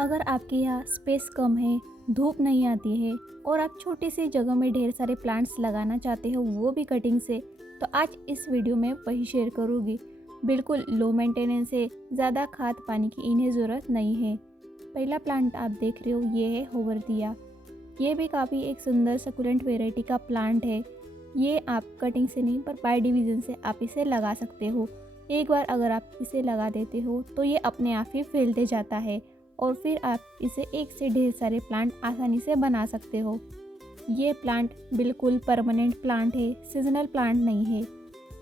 अगर आपके यहाँ स्पेस कम है, धूप नहीं आती है और आप छोटी सी जगह में ढेर सारे प्लांट्स लगाना चाहते हो, वो भी कटिंग से, तो आज इस वीडियो में वही शेयर करूँगी। बिल्कुल लो मेंटेनेंस है, ज़्यादा खाद पानी की इन्हें ज़रूरत नहीं है। पहला प्लांट आप देख रहे हो, ये है होवरदिया। ये भी काफ़ी एक सुंदर सकुलेंट वेराइटी का प्लांट है। ये आप कटिंग से नहीं पर बाय डिवीज़न से आप इसे लगा सकते हो। एक बार अगर आप इसे लगा देते हो तो ये अपने आप ही फैलते जाता है और फिर आप इसे एक से ढेर सारे प्लांट आसानी से बना सकते हो। ये प्लांट बिल्कुल परमानेंट प्लांट है, सीजनल प्लांट नहीं है।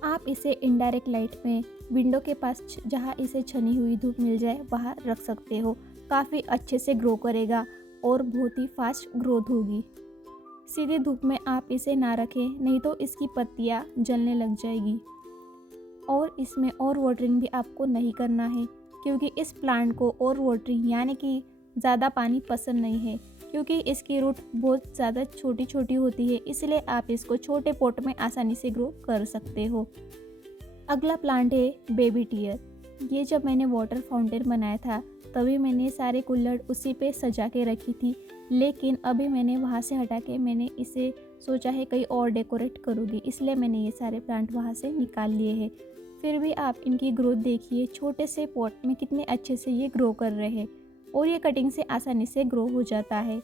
आप इसे इनडायरेक्ट लाइट में विंडो के पास जहाँ इसे छनी हुई धूप मिल जाए वहाँ रख सकते हो। काफ़ी अच्छे से ग्रो करेगा और बहुत ही फास्ट ग्रोथ होगी। सीधे धूप में आप इसे ना रखें, नहीं तो इसकी पत्तियाँ जलने लग जाएगी। और इसमें और वाटरिंग भी आपको नहीं करना है, क्योंकि इस प्लांट को और वाटरिंग यानी कि ज़्यादा पानी पसंद नहीं है, क्योंकि इसकी रूट बहुत ज़्यादा छोटी छोटी होती है। इसलिए आप इसको छोटे पॉट में आसानी से ग्रो कर सकते हो। अगला प्लांट है बेबी टियर। ये जब मैंने वाटर फाउंटेन बनाया था तभी मैंने सारे कुल्हड़ उसी पे सजा के रखी थी, लेकिन अभी मैंने वहाँ से हटा के मैंने इसे सोचा है कहीं और डेकोरेट करूँगी, इसलिए मैंने ये सारे प्लांट वहाँ से निकाल लिए हैं। फिर भी आप इनकी ग्रोथ देखिए, छोटे से पॉट में कितने अच्छे से ये ग्रो कर रहे हैं और ये कटिंग से आसानी से ग्रो हो जाता है।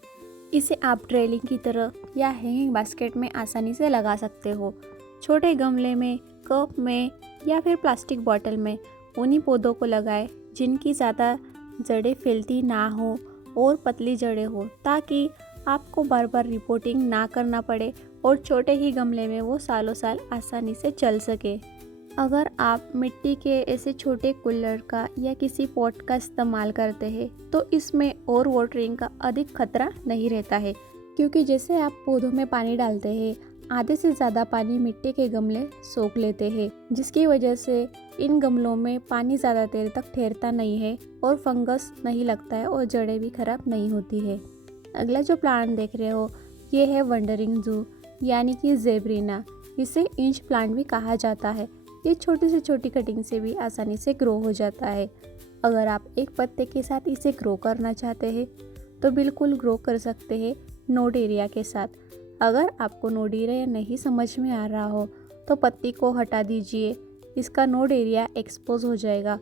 इसे आप ट्रेलिंग की तरह या हैंगिंग बास्केट में आसानी से लगा सकते हो। छोटे गमले में, कप में या फिर प्लास्टिक बॉटल में उन्हीं पौधों को लगाएं जिनकी ज़्यादा जड़ें फैलती ना हो और पतली जड़ें हो, ताकि आपको बार बार रिपोर्टिंग ना करना पड़े और छोटे ही गमले में वो सालों साल आसानी से चल सके। अगर आप मिट्टी के ऐसे छोटे कुल्हड़ का या किसी पॉट का इस्तेमाल करते हैं तो इसमें और वाटरिंग का अधिक खतरा नहीं रहता है, क्योंकि जैसे आप पौधों में पानी डालते हैं आधे से ज़्यादा पानी मिट्टी के गमले सोख लेते हैं, जिसकी वजह से इन गमलों में पानी ज़्यादा देर तक ठहरता नहीं है और फंगस नहीं लगता है और जड़ें भी खराब नहीं होती है। अगला जो प्लांट देख रहे हो ये है वंडरिंग जू यानी कि ज़ेबरीना। इसे इंच प्लांट भी कहा जाता है। ये छोटी से छोटी कटिंग से भी आसानी से ग्रो हो जाता है। अगर आप एक पत्ते के साथ इसे ग्रो करना चाहते हैं तो बिल्कुल ग्रो कर सकते हैं नोड एरिया के साथ। अगर आपको नोड एरिया नहीं समझ में आ रहा हो तो पत्ती को हटा दीजिए, इसका नोड एरिया एक्सपोज हो जाएगा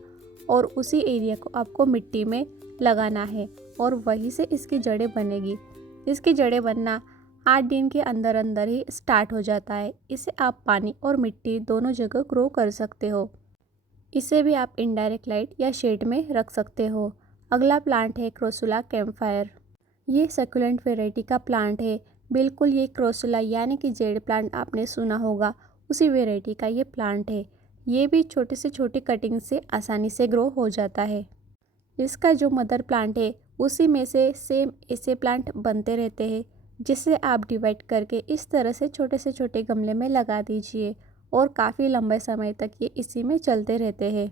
और उसी एरिया को आपको मिट्टी में लगाना है और वहीं से इसकी जड़ें बनेगी। इसकी जड़ें बनना 8 दिन के अंदर अंदर ही स्टार्ट हो जाता है। इसे आप पानी और मिट्टी दोनों जगह ग्रो कर सकते हो। इसे भी आप इनडायरेक्ट लाइट या शेड में रख सकते हो। अगला प्लांट है क्रोसुला कैम्पफायर। ये सकुलेंट वेराइटी का प्लांट है। बिल्कुल ये क्रोसुला यानी कि जेड प्लांट आपने सुना होगा, उसी वेराइटी का ये प्लांट है। ये भी छोटे से छोटी कटिंग से आसानी से ग्रो हो जाता है। इसका जो मदर प्लांट है उसी में से सेम ऐसे प्लांट बनते रहते हैं, जिसे आप डिवाइड करके इस तरह से छोटे गमले में लगा दीजिए और काफ़ी लंबे समय तक ये इसी में चलते रहते हैं।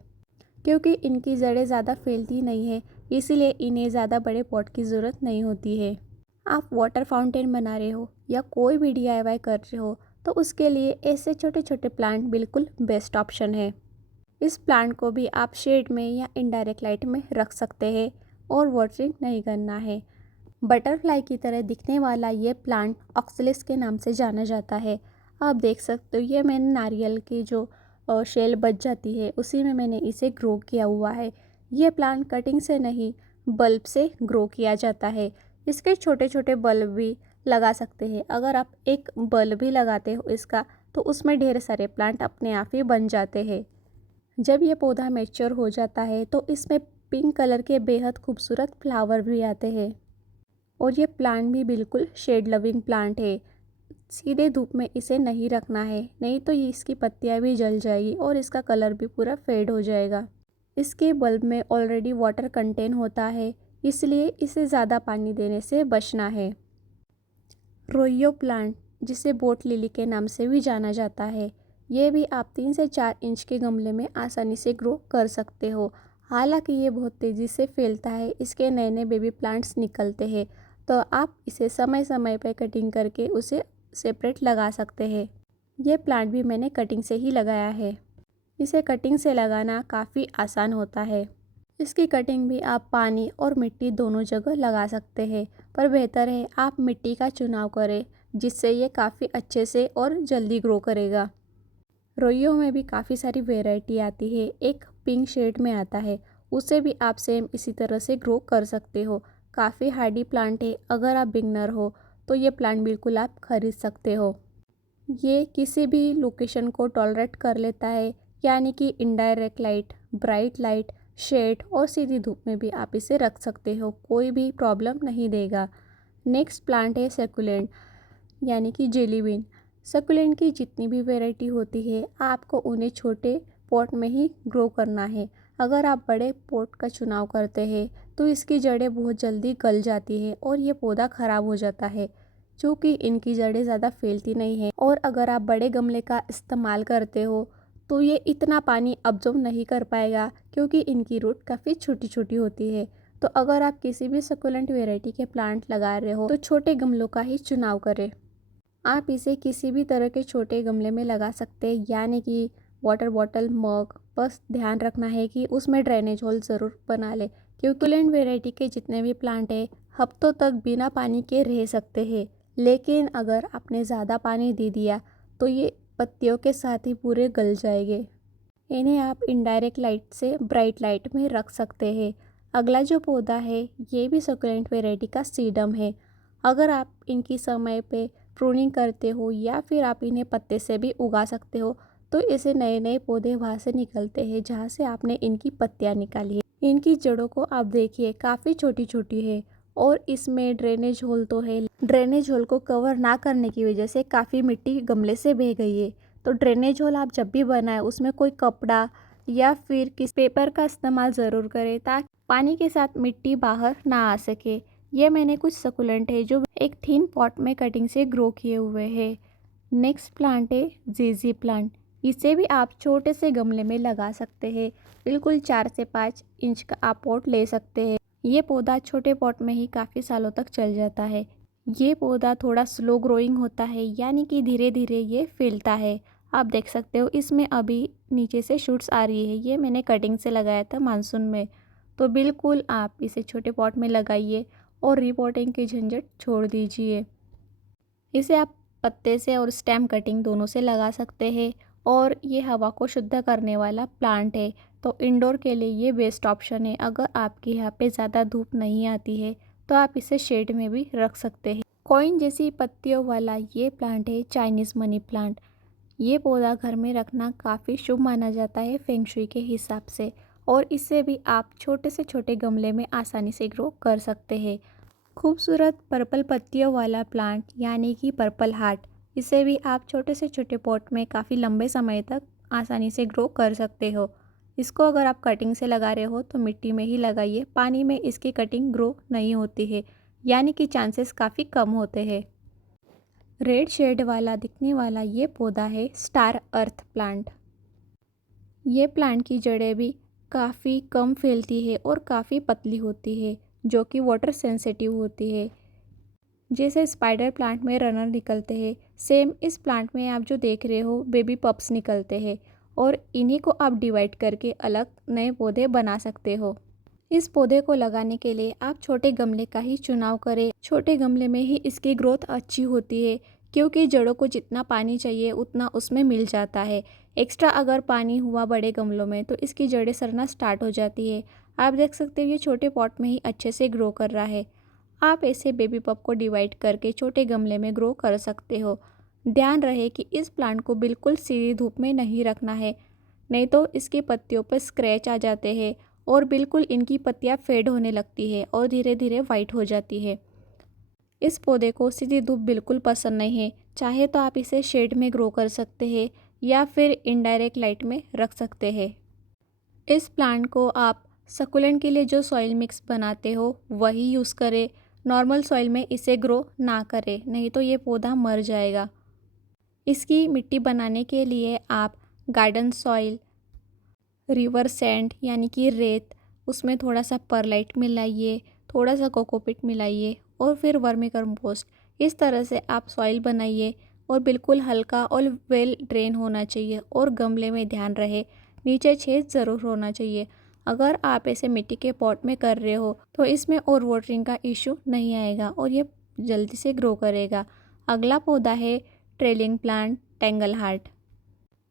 क्योंकि इनकी जड़ें ज़्यादा फैलती नहीं है, इसीलिए इन्हें ज़्यादा बड़े पॉट की ज़रूरत नहीं होती है। आप वाटर फाउंटेन बना रहे हो या कोई भी DIY कर रहे हो तो उसके लिए ऐसे छोटे छोटे प्लांट बिल्कुल बेस्ट ऑप्शन है। इस प्लांट को भी आप शेड में या इनडायरेक्ट लाइट में रख सकते हैं और वाटरिंग नहीं करना है। बटरफ्लाई की तरह दिखने वाला ये प्लांट ऑक्सलिस के नाम से जाना जाता है। आप देख सकते हो ये मैंने नारियल की जो शेल बच जाती है उसी में मैंने इसे ग्रो किया हुआ है। ये प्लांट कटिंग से नहीं बल्ब से ग्रो किया जाता है। इसके छोटे छोटे बल्ब भी लगा सकते हैं। अगर आप एक बल्ब भी लगाते हो इसका तो उसमें ढेर सारे प्लांट अपने आप ही बन जाते हैं। जब ये पौधा मैच्योर हो जाता है तो इसमें पिंक कलर के बेहद खूबसूरत फ्लावर भी आते हैं। और ये प्लांट भी बिल्कुल शेड लविंग प्लांट है। सीधे धूप में इसे नहीं रखना है, नहीं तो ये इसकी पत्तियां भी जल जाएगी और इसका कलर भी पूरा फेड हो जाएगा। इसके बल्ब में ऑलरेडी वाटर कंटेन होता है, इसलिए इसे ज़्यादा पानी देने से बचना है। रोयो प्लांट, जिसे बोट लिली के नाम से भी जाना जाता है, ये भी आप 3 से 4 इंच के गमले में आसानी से ग्रो कर सकते हो। हालांकि ये बहुत तेज़ी से फैलता है, इसके नए नए बेबी प्लांट्स निकलते हैं, तो आप इसे समय समय पर कटिंग करके उसे सेपरेट लगा सकते हैं। ये प्लांट भी मैंने कटिंग से ही लगाया है। इसे कटिंग से लगाना काफ़ी आसान होता है। इसकी कटिंग भी आप पानी और मिट्टी दोनों जगह लगा सकते हैं, पर बेहतर है आप मिट्टी का चुनाव करें, जिससे ये काफ़ी अच्छे से और जल्दी ग्रो करेगा। रोइयों में भी काफ़ी सारी वैरायटी आती है, एक पिंक शेड में आता है, उसे भी आप सेम इसी तरह से ग्रो कर सकते हो। काफ़ी हार्डी प्लांट है, अगर आप बिगनर हो तो ये प्लांट बिल्कुल आप खरीद सकते हो। ये किसी भी लोकेशन को टॉलरेट कर लेता है, यानी कि indirect light, bright light, shade और सीधी धूप में भी आप इसे रख सकते हो, कोई भी प्रॉब्लम नहीं देगा। नेक्स्ट प्लांट है सकुलेंट, यानी कि जेली बीन। सकुलेंट की जितनी भी वैरायटी होती है आपको उन्हें छोटे पॉट में ही ग्रो करना है। अगर आप बड़े पॉट का चुनाव करते हैं तो इसकी जड़ें बहुत जल्दी गल जाती है और ये पौधा ख़राब हो जाता है, क्योंकि इनकी जड़ें ज़्यादा फैलती नहीं हैं। और अगर आप बड़े गमले का इस्तेमाल करते हो तो ये इतना पानी अब्जॉर्ब नहीं कर पाएगा, क्योंकि इनकी रूट काफ़ी छोटी छोटी होती है। तो अगर आप किसी भी सकुलेंट वैरायटी के प्लांट लगा रहे हो तो छोटे गमलों का ही चुनाव करें। आप इसे किसी भी तरह के छोटे गमले में लगा सकते हैं, यानी कि वाटर बॉटल, मग। बस ध्यान रखना है कि उसमें ड्रेनेज होल ज़रूर बना ले, क्योंकि सकुलेंट वैरायटी के जितने भी प्लांट हैं हफ्तों तक बिना पानी के रह सकते हैं, लेकिन अगर आपने ज़्यादा पानी दे दिया तो ये पत्तियों के साथ ही पूरे गल जाएंगे। इन्हें आप इनडायरेक्ट लाइट से ब्राइट लाइट में रख सकते हैं। अगला जो पौधा है ये भी सकुलेंट वैरायटी का सीडम है। अगर आप इनकी समय पे प्रूनिंग करते हो या फिर आप इन्हें पत्ते से भी उगा सकते हो, तो ऐसे नए नए पौधे वहाँ से निकलते हैं जहाँ से आपने इनकी पत्तियाँ निकाली है। इनकी जड़ों को आप देखिए काफ़ी छोटी छोटी है और इसमें ड्रेनेज होल तो है, ड्रेनेज होल को कवर ना करने की वजह से काफ़ी मिट्टी गमले से बह गई है। तो ड्रेनेज होल आप जब भी बनाए उसमें कोई कपड़ा या फिर किस पेपर का इस्तेमाल ज़रूर करें, ताकि पानी के साथ मिट्टी बाहर ना आ सके। ये मैंने कुछ सकुलेंट है जो एक थिन पॉट में कटिंग से ग्रो किए हुए हैं। नेक्स्ट प्लांट है जीजी प्लांट। इसे भी आप छोटे से गमले में लगा सकते हैं, बिल्कुल 4 से 5 इंच का आप पॉट ले सकते हैं। ये पौधा छोटे पॉट में ही काफ़ी सालों तक चल जाता है। ये पौधा थोड़ा स्लो ग्रोइंग होता है, यानी कि धीरे धीरे ये फैलता है। आप देख सकते हो इसमें अभी नीचे से शूट्स आ रही है, ये मैंने कटिंग से लगाया था मानसून में। तो बिल्कुल आप इसे छोटे पॉट में लगाइए और रिपोर्टिंग की झंझट छोड़ दीजिए। इसे आप पत्ते से और स्टेम कटिंग दोनों से लगा सकते हैं और ये हवा को शुद्ध करने वाला प्लांट है, तो इंडोर के लिए ये बेस्ट ऑप्शन है। अगर आपके यहाँ पे ज़्यादा धूप नहीं आती है तो आप इसे शेड में भी रख सकते हैं। कॉइन जैसी पत्तियों वाला ये प्लांट है चाइनीज़ मनी प्लांट। ये पौधा घर में रखना काफ़ी शुभ माना जाता है फेंग शुई के हिसाब से, और इससे भी आप छोटे से छोटे गमले में आसानी से ग्रो कर सकते हैं। खूबसूरत पर्पल पत्तियों वाला प्लांट, यानी कि पर्पल हार्ट, इसे भी आप छोटे से छोटे पॉट में काफ़ी लंबे समय तक आसानी से ग्रो कर सकते हो। इसको अगर आप कटिंग से लगा रहे हो तो मिट्टी में ही लगाइए, पानी में इसकी कटिंग ग्रो नहीं होती है, यानी कि चांसेस काफ़ी कम होते हैं। रेड शेड वाला दिखने वाला ये पौधा है स्टार अर्थ प्लांट। ये प्लांट की जड़ें भी काफ़ी कम फैलती है और काफ़ी पतली होती है, जो कि वाटर सेंसिटिव होती है। जैसे स्पाइडर प्लांट में रनर निकलते हैं, सेम इस प्लांट में आप जो देख रहे हो बेबी पप्स निकलते हैं, और इन्हीं को आप डिवाइड करके अलग नए पौधे बना सकते हो। इस पौधे को लगाने के लिए आप छोटे गमले का ही चुनाव करें। छोटे गमले में ही इसकी ग्रोथ अच्छी होती है, क्योंकि जड़ों को जितना पानी चाहिए उतना उसमें मिल जाता है। एक्स्ट्रा अगर पानी हुआ बड़े गमलों में तो इसकी जड़ें सड़ना स्टार्ट हो जाती है। आप देख सकते हो ये छोटे पॉट में ही अच्छे से ग्रो कर रहा है। आप ऐसे बेबी पप को डिवाइड करके छोटे गमले में ग्रो कर सकते हो। ध्यान रहे कि इस प्लांट को बिल्कुल सीधी धूप में नहीं रखना है, नहीं तो इसकी पत्तियों पर स्क्रैच आ जाते हैं और बिल्कुल इनकी पत्तियां फेड होने लगती है और धीरे धीरे वाइट हो जाती है। इस पौधे को सीधी धूप बिल्कुल पसंद नहीं है, चाहे तो आप इसे शेड में ग्रो कर सकते हैं या फिर इनडायरेक्ट लाइट में रख सकते हैं। इस प्लांट को आप सकुलेंट के लिए जो सॉइल मिक्स बनाते हो वही यूज़ करें, नॉर्मल सॉइल में इसे ग्रो ना करें, नहीं तो ये पौधा मर जाएगा। इसकी मिट्टी बनाने के लिए आप गार्डन सॉइल, रिवर सैंड यानी कि रेत, उसमें थोड़ा सा परलाइट मिलाइए, थोड़ा सा कोकोपीट मिलाइए और फिर वर्मी कंपोस्ट। इस तरह से आप सॉइल बनाइए और बिल्कुल हल्का और वेल ड्रेन होना चाहिए, और गमले में ध्यान रहे नीचे छेद ज़रूर होना चाहिए। अगर आप ऐसे मिट्टी के पॉट में कर रहे हो तो इसमें और वाटरिंग का इशू नहीं आएगा और ये जल्दी से ग्रो करेगा। अगला पौधा है ट्रेलिंग प्लांट टेंगल हार्ट।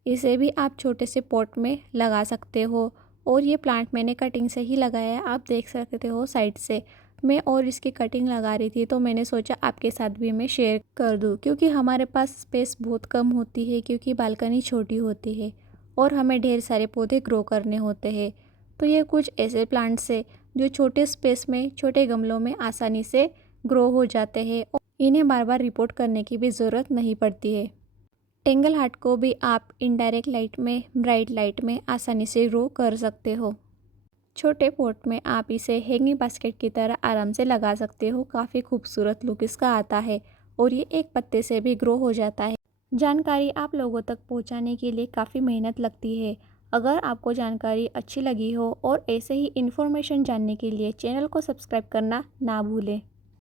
इसे भी आप छोटे से पॉट में लगा सकते हो और ये प्लांट मैंने कटिंग से ही लगाया है, आप देख सकते हो साइड से। मैं और इसकी कटिंग लगा रही थी तो मैंने सोचा आपके साथ भी मैं शेयर कर दूं, क्योंकि हमारे पास स्पेस बहुत कम होती है, क्योंकि बालकनी छोटी होती है और हमें ढेर सारे पौधे ग्रो करने होते हैं। तो ये कुछ ऐसे प्लांट्स है जो छोटे स्पेस में छोटे गमलों में आसानी से ग्रो हो जाते हैं और इन्हें बार बार रिपोर्ट करने की भी ज़रूरत नहीं पड़ती है। टेंगल हार्ट को भी आप इनडायरेक्ट लाइट में, ब्राइट लाइट में आसानी से ग्रो कर सकते हो। छोटे पॉट में आप इसे हैंगिंग बास्केट की तरह आराम से लगा सकते हो। काफ़ी खूबसूरत लुक इसका आता है और ये एक पत्ते से भी ग्रो हो जाता है। जानकारी आप लोगों तक पहुंचाने के लिए काफ़ी मेहनत लगती है। अगर आपको जानकारी अच्छी लगी हो और ऐसे ही इन्फॉर्मेशन जानने के लिए चैनल को सब्सक्राइब करना ना भूलें।